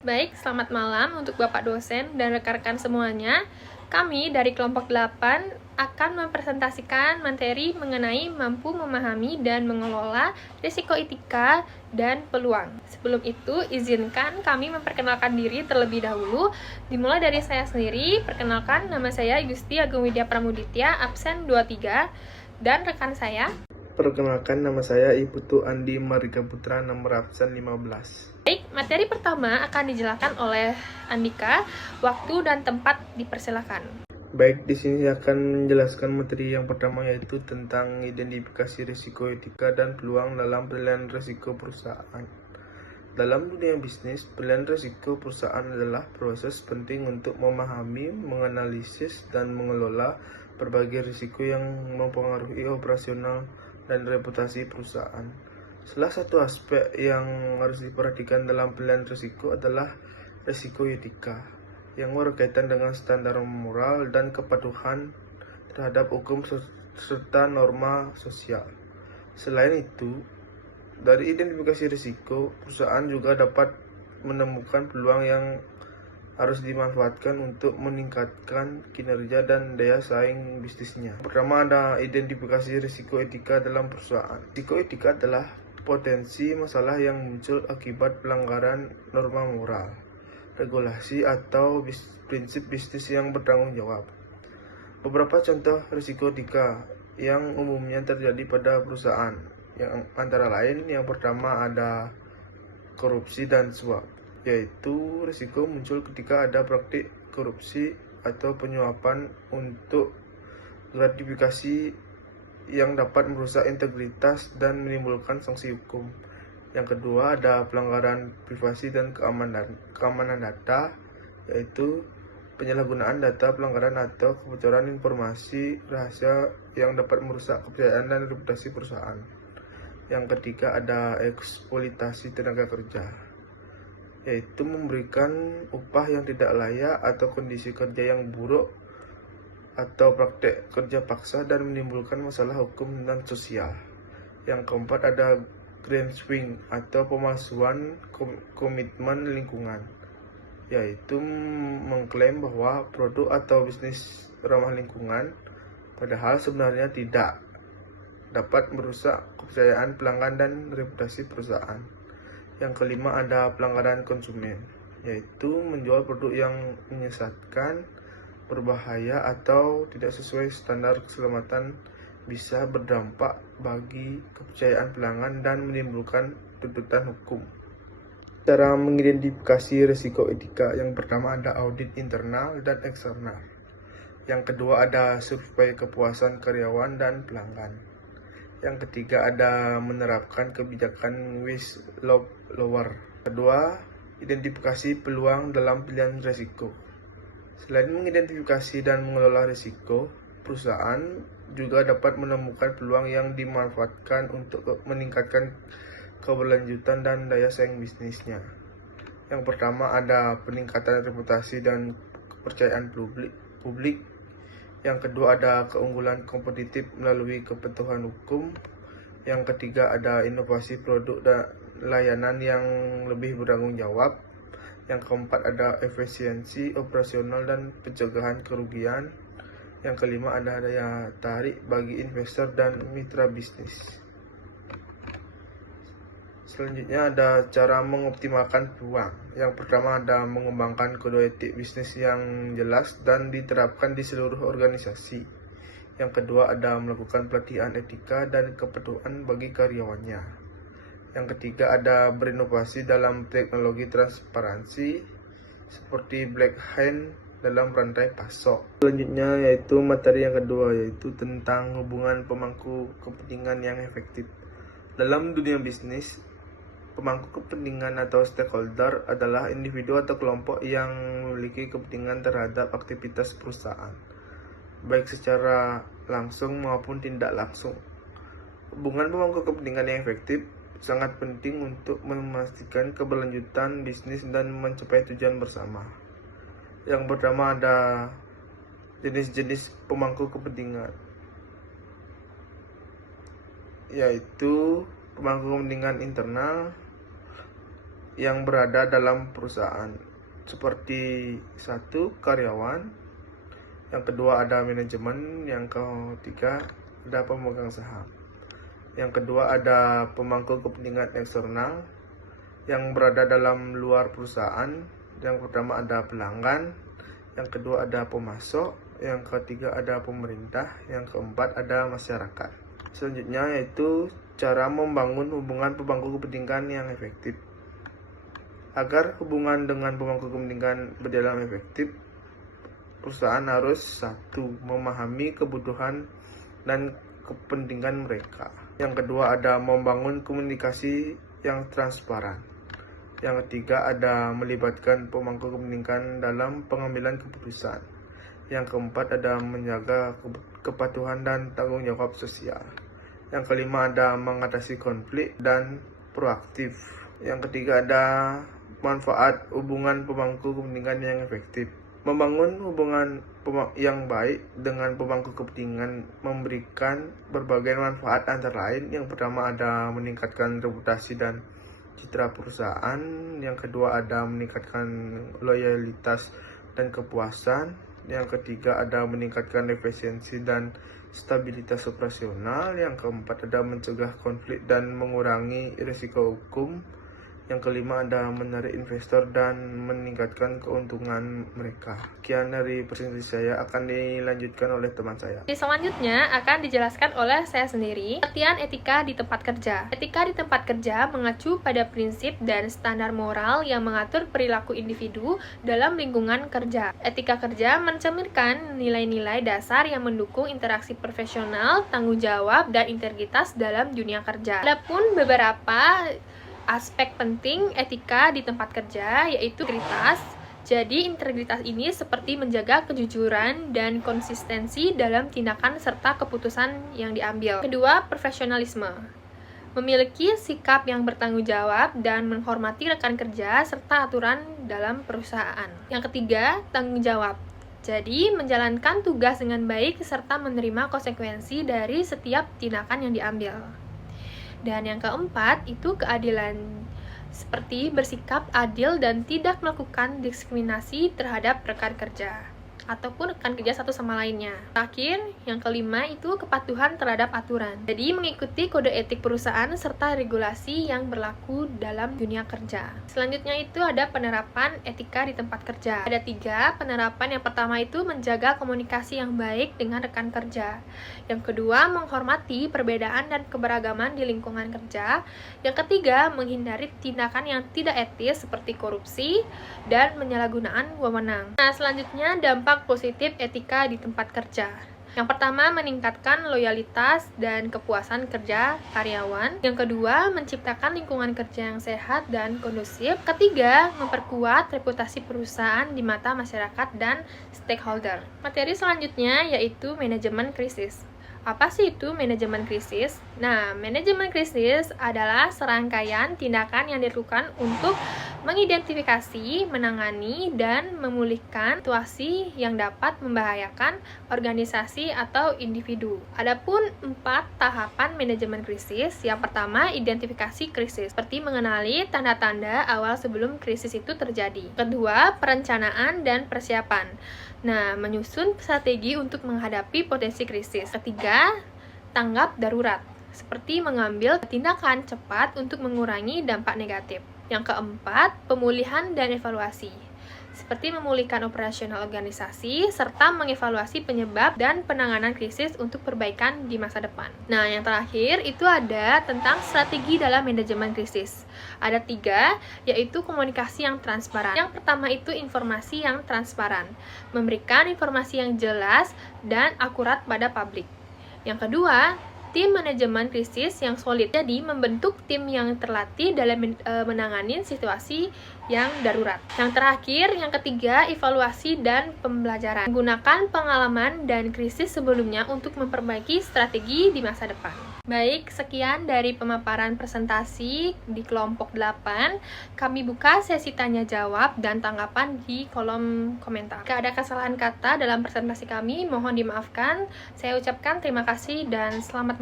Baik, selamat malam untuk Bapak dosen dan rekan-rekan semuanya. Kami dari kelompok 8 akan mempresentasikan materi mengenai mampu memahami dan mengelola risiko etika dan peluang. Sebelum itu, izinkan kami memperkenalkan diri terlebih dahulu. Dimulai dari saya sendiri, perkenalkan nama saya Gusti Agung Widya Pramuditya, absen 23, dan rekan saya. Perkenalkan, nama saya Iputu Andi Marika Putra, nomor absen 15. Baik, materi pertama akan dijelaskan oleh Andika. Waktu dan tempat dipersilakan. Baik, di sini saya akan menjelaskan materi yang pertama, yaitu tentang identifikasi risiko etika dan peluang dalam penilaian risiko perusahaan. Dalam dunia bisnis, penilaian risiko perusahaan adalah proses penting untuk memahami, menganalisis, dan mengelola berbagai risiko yang mempengaruhi operasional dan reputasi perusahaan. Salah satu aspek yang harus diperhatikan dalam penilaian risiko adalah risiko etika, yang berkaitan dengan standar moral dan kepatuhan terhadap hukum serta norma sosial. Selain itu, dari identifikasi risiko, perusahaan juga dapat menemukan peluang yang harus dimanfaatkan untuk meningkatkan kinerja dan daya saing bisnisnya. Pertama, ada identifikasi risiko etika dalam perusahaan. Risiko etika adalah potensi masalah yang muncul akibat pelanggaran norma moral, regulasi, atau prinsip bisnis yang bertanggung jawab. Beberapa contoh risiko etika yang umumnya terjadi pada perusahaan, yang antara lain, yang pertama ada korupsi dan suap, yaitu risiko muncul ketika ada praktik korupsi atau penyuapan untuk gratifikasi yang dapat merusak integritas dan menimbulkan sanksi hukum. Yang kedua, ada pelanggaran privasi dan keamanan data, yaitu penyalahgunaan data, pelanggaran atau kebocoran informasi rahasia yang dapat merusak kepercayaan dan reputasi perusahaan. Yang ketiga, ada eksploitasi tenaga kerja, yaitu memberikan upah yang tidak layak atau kondisi kerja yang buruk atau praktek kerja paksa dan menimbulkan masalah hukum dan sosial. Yang keempat, ada greenwashing atau pemalsuan komitmen lingkungan, yaitu mengklaim bahwa produk atau bisnis ramah lingkungan padahal sebenarnya tidak, dapat merusak kepercayaan pelanggan dan reputasi perusahaan. Yang kelima, ada pelanggaran konsumen, yaitu menjual produk yang menyesatkan, berbahaya, atau tidak sesuai standar keselamatan, bisa berdampak bagi kepercayaan pelanggan dan menimbulkan tuntutan hukum. Cara mengidentifikasi risiko etika, yang pertama ada audit internal dan eksternal. Yang kedua, ada survei kepuasan karyawan dan pelanggan. Yang ketiga, ada menerapkan kebijakan whistleblower. Kedua, identifikasi peluang dalam pilihan risiko. Selain mengidentifikasi dan mengelola risiko, perusahaan juga dapat menemukan peluang yang dimanfaatkan untuk meningkatkan keberlanjutan dan daya saing bisnisnya. Yang pertama, ada peningkatan reputasi dan kepercayaan publik. Yang kedua, ada keunggulan kompetitif melalui kepatuhan hukum. Yang ketiga, ada inovasi produk dan layanan yang lebih bertanggung jawab. Yang keempat, ada efisiensi operasional dan pencegahan kerugian. Yang kelima, ada daya tarik bagi investor dan mitra bisnis. Selanjutnya, ada cara mengoptimalkan peluang. Yang pertama, ada mengembangkan kode etik bisnis yang jelas dan diterapkan di seluruh organisasi. Yang kedua, ada melakukan pelatihan etika dan kepatuhan bagi karyawannya. Yang ketiga, ada berinovasi dalam teknologi transparansi seperti black hand dalam rantai pasok. Selanjutnya, yaitu materi yang kedua, yaitu tentang hubungan pemangku kepentingan yang efektif. Dalam dunia bisnis, pemangku kepentingan atau stakeholder adalah individu atau kelompok yang memiliki kepentingan terhadap aktivitas perusahaan, baik secara langsung maupun tidak langsung. Hubungan pemangku kepentingan yang efektif sangat penting untuk memastikan keberlanjutan bisnis dan mencapai tujuan bersama. Yang pertama, ada jenis-jenis pemangku kepentingan, yaitu pemangku kepentingan internal, yang berada dalam perusahaan, seperti 1. Karyawan, yang kedua ada manajemen, yang ketiga ada pemegang saham, yang kedua ada pemangku kepentingan eksternal yang berada dalam luar perusahaan, yang pertama ada pelanggan, yang kedua ada pemasok, yang ketiga ada pemerintah, yang keempat ada masyarakat. Selanjutnya yaitu cara membangun hubungan pemangku kepentingan yang efektif. Agar hubungan dengan pemangku kepentingan berjalan efektif, perusahaan harus 1. Memahami kebutuhan dan kepentingan mereka. Yang kedua ada membangun komunikasi yang transparan. Yang ketiga ada melibatkan pemangku kepentingan dalam pengambilan keputusan. Yang keempat ada menjaga kepatuhan dan tanggung jawab sosial. Yang kelima ada mengatasi konflik dan proaktif. Yang ketiga ada manfaat hubungan pemangku kepentingan yang efektif. Membangun hubungan yang baik dengan pemangku kepentingan memberikan berbagai manfaat, antara lain yang pertama ada meningkatkan reputasi dan citra perusahaan, yang kedua ada meningkatkan loyalitas dan kepuasan, yang ketiga ada meningkatkan efisiensi dan stabilitas operasional, yang keempat ada mencegah konflik dan mengurangi risiko hukum, yang kelima ada menarik investor dan meningkatkan keuntungan mereka. Sekian dari presentasi saya, akan dilanjutkan oleh teman saya. Di selanjutnya akan dijelaskan oleh saya sendiri, pengertian etika di tempat kerja. Etika di tempat kerja mengacu pada prinsip dan standar moral yang mengatur perilaku individu dalam lingkungan kerja. Etika kerja mencerminkan nilai-nilai dasar yang mendukung interaksi profesional, tanggung jawab, dan integritas dalam dunia kerja. Adapun beberapa aspek penting etika di tempat kerja yaitu integritas. Jadi integritas ini seperti menjaga kejujuran dan konsistensi dalam tindakan serta keputusan yang diambil. Kedua, profesionalisme. Memiliki sikap yang bertanggung jawab dan menghormati rekan kerja serta aturan dalam perusahaan. Yang ketiga, tanggung jawab. Jadi, menjalankan tugas dengan baik serta menerima konsekuensi dari setiap tindakan yang diambil. Dan yang keempat itu keadilan, seperti bersikap adil dan tidak melakukan diskriminasi terhadap rekan kerja ataupun rekan kerja satu sama lainnya. Terakhir, yang kelima itu kepatuhan terhadap aturan. Jadi mengikuti kode etik perusahaan serta regulasi yang berlaku dalam dunia kerja. Selanjutnya itu ada penerapan etika di tempat kerja. Ada 3 penerapan. Yang pertama itu menjaga komunikasi yang baik dengan rekan kerja. Yang kedua, menghormati perbedaan dan keberagaman di lingkungan kerja. Yang ketiga, menghindari tindakan yang tidak etis seperti korupsi dan penyalahgunaan wewenang. Nah, selanjutnya dampak positif etika di tempat kerja. Yang pertama, meningkatkan loyalitas dan kepuasan kerja karyawan. Yang kedua, menciptakan lingkungan kerja yang sehat dan kondusif. Ketiga, memperkuat reputasi perusahaan di mata masyarakat dan stakeholder. Materi selanjutnya yaitu manajemen krisis. Apa sih itu manajemen krisis? Nah, manajemen krisis adalah serangkaian tindakan yang dilakukan untuk mengidentifikasi, menangani, dan memulihkan situasi yang dapat membahayakan organisasi atau individu. Adapun 4 tahapan manajemen krisis. Yang pertama, identifikasi krisis, seperti mengenali tanda-tanda awal sebelum krisis itu terjadi. Kedua, perencanaan dan persiapan. Nah, menyusun strategi untuk menghadapi potensi krisis. Ketiga, tanggap darurat, seperti mengambil tindakan cepat untuk mengurangi dampak negatif. Yang keempat, pemulihan dan evaluasi, seperti memulihkan operasional organisasi, serta mengevaluasi penyebab dan penanganan krisis untuk perbaikan di masa depan. Nah, yang terakhir itu ada tentang strategi dalam manajemen krisis. Ada 3, yaitu komunikasi yang transparan. Yang pertama itu informasi yang transparan, memberikan informasi yang jelas dan akurat pada publik. Yang kedua, tim manajemen krisis yang solid. Jadi, membentuk tim yang terlatih dalam menangani situasi yang darurat. Yang terakhir, yang ketiga, evaluasi dan pembelajaran. Menggunakan pengalaman dan krisis sebelumnya untuk memperbaiki strategi di masa depan. Baik, sekian dari pemaparan presentasi di kelompok 8. Kami buka sesi tanya jawab dan tanggapan di kolom komentar. Jika ada kesalahan kata dalam presentasi kami, mohon dimaafkan. Saya ucapkan terima kasih dan selamat malam.